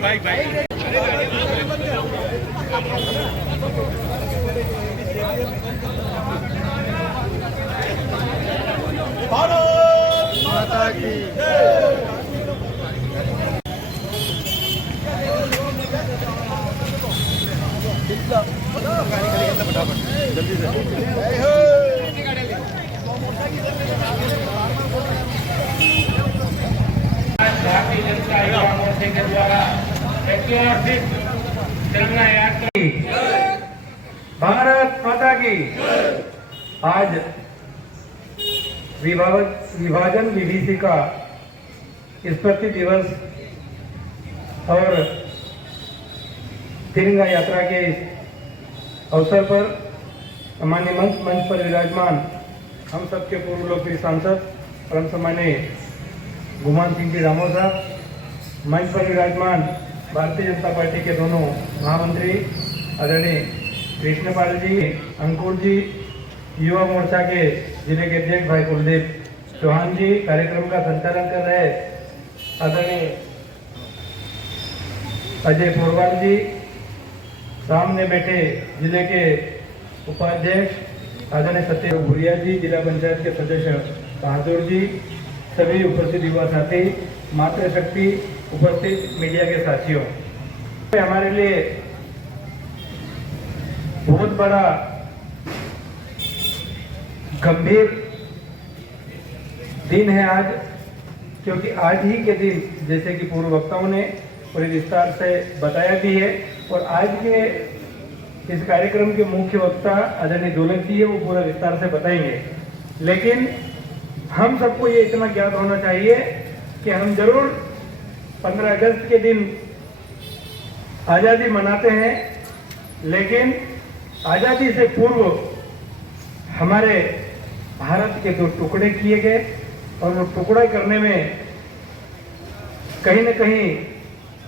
भाई भाई भारत माता की जल्दी से भारतीय जनता युवा मोर्चे के द्वारा ऐतिहासिक तिरंगा यात्रा भारत माता की। आज विभाजन विभीषिका स्मृति दिवस और तिरंगा यात्रा के अवसर पर माननीय मंच पर विराजमान हम सबके पूर्व लोकप्रिय सांसद परम सम्माननीय गुमान सिंह जी रामो साहब, मंच पर विराजमान भारतीय जनता पार्टी के दोनों महामंत्री आदरणीय कृष्णपाल जी, अंकुर जी, युवा मोर्चा के जिले के अध्यक्ष भाई कुलदीप चौहान जी, कार्यक्रम का संचालन कर रहे आदरणीय अजय पोरवाल जी, सामने बैठे जिले के उपाध्यक्ष आदरणीय सत्य भूरिया जी, जिला पंचायत के सदस्य बहादुर जी, सभी उपस्थित युवा साथी, मातृशक्ति उपस्थित मीडिया के साथियों, हमारे लिए बहुत बड़ा गंभीर दिन है आज, क्योंकि आज ही के दिन जैसे कि पूर्व वक्ताओं ने पूरे विस्तार से बताया भी है और आज के इस कार्यक्रम के मुख्य वक्ता आदरणीय दौलत जी है, वो पूरा विस्तार से बताएंगे। लेकिन हम सबको ये इतना ज्ञात होना चाहिए कि हम जरूर 15 अगस्त के दिन आज़ादी मनाते हैं, लेकिन आज़ादी से पूर्व हमारे भारत के 2 टुकड़े किए गए और वो टुकड़ा करने में कहीं न कहीं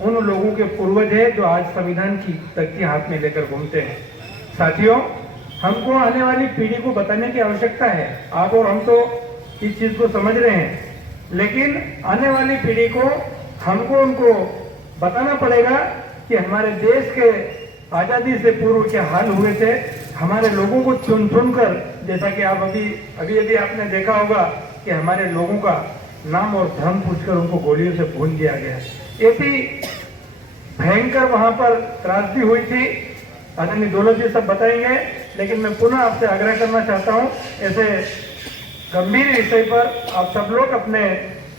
उन लोगों के पूर्वज है जो आज संविधान की तख्ती हाथ में लेकर घूमते हैं। साथियों, हमको आने वाली पीढ़ी को बताने की आवश्यकता है। आप और हम तो इस चीज को समझ रहे हैं, लेकिन आने वाली पीढ़ी को हमको उनको बताना पड़ेगा कि हमारे देश के आजादी से पूर्व क्या हाल हुए थे। हमारे लोगों को चुन चुन कर, जैसा कि आप अभी आपने देखा होगा कि हमारे लोगों का नाम और धर्म पूछकर उनको गोलियों से भून दिया गया। ऐसी भयंकर वहां पर त्रासदी हुई थी, आदरणीय दौलत जी सब बताएंगे, लेकिन मैं पुनः आपसे आग्रह करना चाहता हूं, ऐसे गंभीर विषय पर आप सब लोग अपने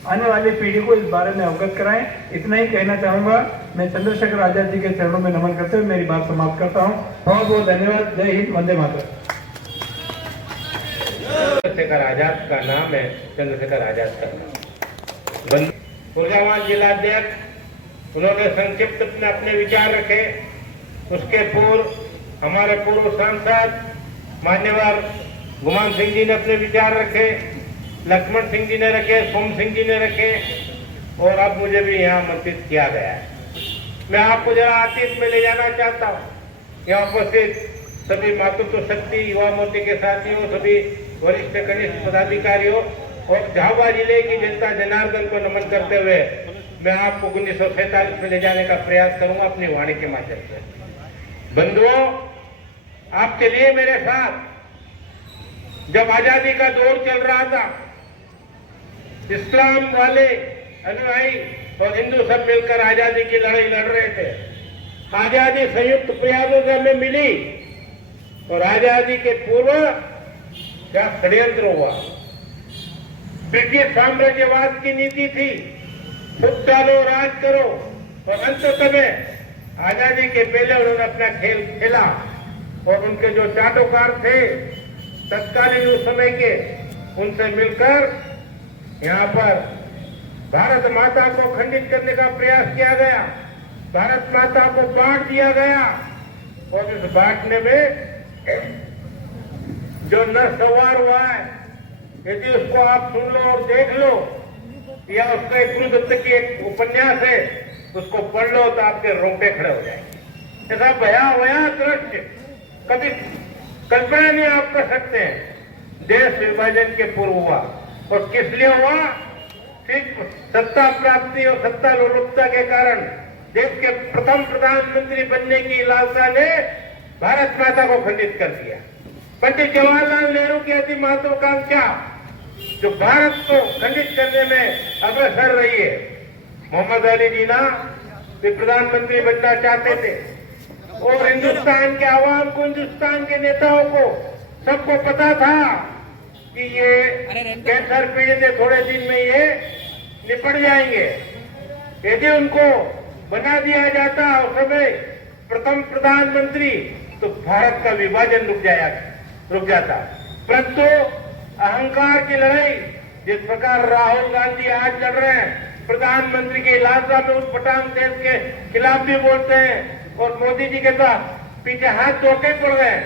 आने वाली पीढ़ी को इस बारे में अवगत कराएं। इतना ही कहना चाहूंगा। मैं चंद्रशेखर आजाद जी के चरणों में नमन करते हुए मेरी बात समाप्त करता हूं। बहुत बहुत धन्यवाद। जय हिंद, वंदे मातरम। चंद्रशेखर आजाद का नाम है, चंद्रशेखर आजाद का नाम। फुलगावां जिलाध्यक्ष, उन्होंने संक्षिप्त में अपने विचार रखे। उसके पूर्व हमारे पूर्व सांसद मान्यवर गुमान सिंह जी ने अपने विचार रखे, लक्ष्मण सिंह जी ने रखे, सोम सिंह जी ने रखे, और अब मुझे भी यहाँ आमंत्रित किया गया है। मैं आपको जरा अतीत में ले जाना चाहता हूँ। यहाँ उपस्थित सभी मातृत्व शक्ति युवा मोर्चे के साथियों, सभी वरिष्ठ कनिष्ठ पदाधिकारियों और झाबुआ जिले की जनता जनार्दन को नमन करते हुए मैं आपको 1947 में ले जाने का प्रयास करूंगा अपनी वाणी के माध्यम से। बंधुओं, आपके लिए मेरे साथ जब आजादी का दौर चल रहा था, इस्लाम वाले अनुयायी और हिंदू सब मिलकर आजादी की लड़ाई लड़ रहे थे। आजादी संयुक्त प्रयासों से हमें मिली और आजादी के पूर्व क्या षड्यंत्र हुआ। ब्रिटिश साम्राज्यवाद की नीति थी, खुद डालो राज करो, और अंततः में आजादी के पहले उन्होंने अपना खेल खेला और उनके जो चाटुकार थे तत्कालीन उस समय के, उनसे मिलकर यहाँ पर भारत माता को खंडित करने का प्रयास किया गया। भारत माता को बांट दिया गया और इस बांटने में जो नरसंहार हुआ है, यदि उसको आप सुन लो और देख लो, या उसका एक गुरुदत्त की एक उपन्यास है, उसको पढ़ लो तो आपके रोंगटे खड़े हो जाएंगे। ऐसा भयावह दृश्य कभी कल्पना नहीं आप कर सकते हैं। देश विभाजन के पूर्व हुआ, और किस लिए हुआ? सिर्फ सत्ता प्राप्ति और सत्ता लोलुपता के कारण देश के प्रथम प्रधानमंत्री बनने की लालसा ने भारत माता को खंडित कर दिया। पंडित जवाहरलाल नेहरू की अति महत्वाकांक्षा जो भारत को खंडित करने में अग्रसर रही है। मोहम्मद अली जिन्ना भी प्रधानमंत्री बनना चाहते थे, और हिंदुस्तान के आवाम को, हिंदुस्तान के नेताओं को सबको पता था कि ये कैंसर पीड़ित है, थोड़े दिन में ये निपट जाएंगे। यदि उनको बना दिया जाता उस समय प्रथम प्रधानमंत्री, तो भारत का विभाजन रुक जाता। परंतु अहंकार की लड़ाई जिस प्रकार राहुल गांधी आज लड़ रहे हैं, प्रधानमंत्री के लालसा में उस पटांग देश के खिलाफ भी बोलते हैं, और मोदी जी के साथ पीछे हाथ धोके पड़ गए।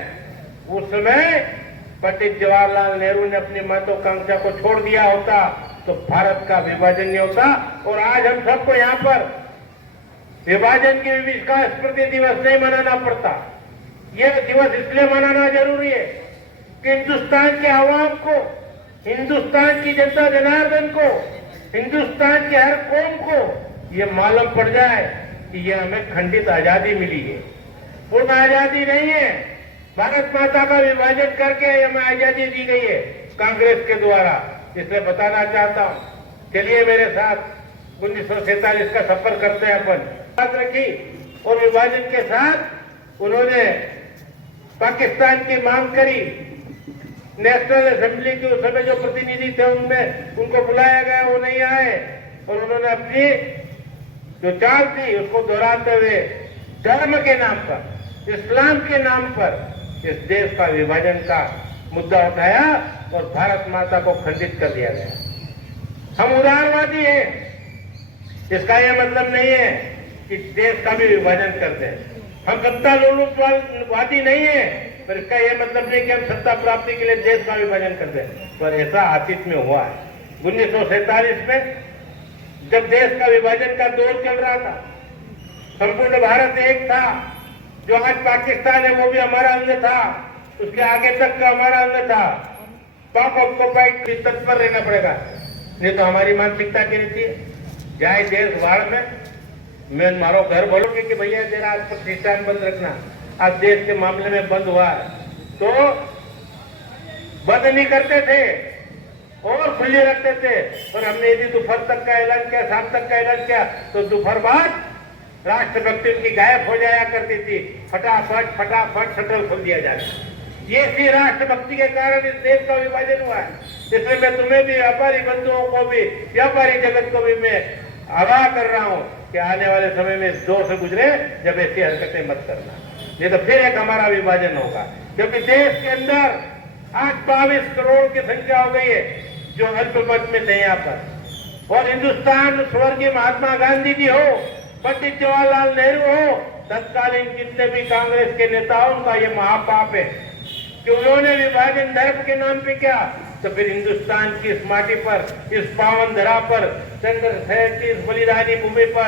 उस समय पंडित जवाहरलाल नेहरू ने अपनी महत्वाकांक्षा को छोड़ दिया होता तो भारत का विभाजन नहीं होता। और आज हम सबको यहाँ पर विभाजन की विकास स्मृति दिवस नहीं मनाना पड़ता। यह दिवस इसलिए मनाना जरूरी है कि हिंदुस्तान के आवाम को, हिंदुस्तान की जनता जनार्दन को, हिंदुस्तान के हर कौम को ये मालूम पड़ जाए कि ये हमें खंडित आजादी मिली है, पूर्ण आजादी नहीं है। भारत माता का विभाजन करके हमें आजादी दी गई है कांग्रेस के द्वारा, इसलिए बताना चाहता हूं। चलिए मेरे साथ 1947 का सफर करते हैं अपन। बात रखी, और विभाजन के साथ उन्होंने पाकिस्तान की मांग करी। नेशनल असेंबली के उस समय जो प्रतिनिधि थे उनमें उनको बुलाया गया, वो नहीं आए, और उन्होंने अपनी जो चाल थी उसको दोहराते हुए धर्म के नाम पर, इस्लाम के नाम पर इस देश का विभाजन का मुद्दा उठाया और भारत माता को खंडित कर दिया गया। हम उदारवादी हैं, इसका यह मतलब नहीं है कि देश का भी विभाजन करते हैं। हम सत्ता लोलुपवादी नहीं है, पर इसका यह मतलब नहीं कि हम सत्ता प्राप्ति के लिए देश का विभाजन करते हैं। पर ऐसा अतीत में हुआ है। 1947 में जब देश का विभाजन का दौर चल रहा था, संपूर्ण भारत एक था। जो आज पाकिस्तान है वो भी हमारा अंग था, उसके आगे तक का हमारा अंग था। पाक ऑक्युपाइड भी तत्पर रहना पड़ेगा, नहीं तो हमारी मानसिकता क्या रहती है, जाए देश वाड़ में मैं मारो घर बोलोगे कि भैया जरा आज प्रतिष्ठान बंद रखना, आज देश के मामले में बंद हुआ है, तो बंद नहीं करते थे और खुली रखते थे। और हमने यदि दोपहर तक का ऐलान किया, शाम तक का ऐलान किया, तो दोपहर बाद राष्ट्रभक्ति उनकी गायब हो जाया करती थी। फटाफट शटल खोल दिया जाए। ये सी राष्ट्रभक्ति के कारण इस देश का विभाजन हुआ है। इसलिए मैं तुम्हें भी, व्यापारी बंधुओं को भी, व्यापारी जगत को भी मैं आगाह कर रहा हूं कि आने वाले समय में इस दौर से गुजरे जब ऐसी हरकतें मत करना, नहीं तो फिर एक हमारा विभाजन होगा। क्योंकि देश के अंदर आज 22 करोड़ की संख्या हो गई है जो अल्पमत में थे यहाँ पर। और हिंदुस्तान स्वर्गीय महात्मा गांधी जी हो, पंडित जवाहरलाल नेहरू हो, तत्कालीन जितने भी कांग्रेस के नेताओं का ये महापाप है कि उन्होंने विभाजन धर्म के नाम पे किया। तो फिर हिंदुस्तान की इस माटी पर, इस पावन धरा पर, चंद्रशेखर की इस बलिदानी भूमि पर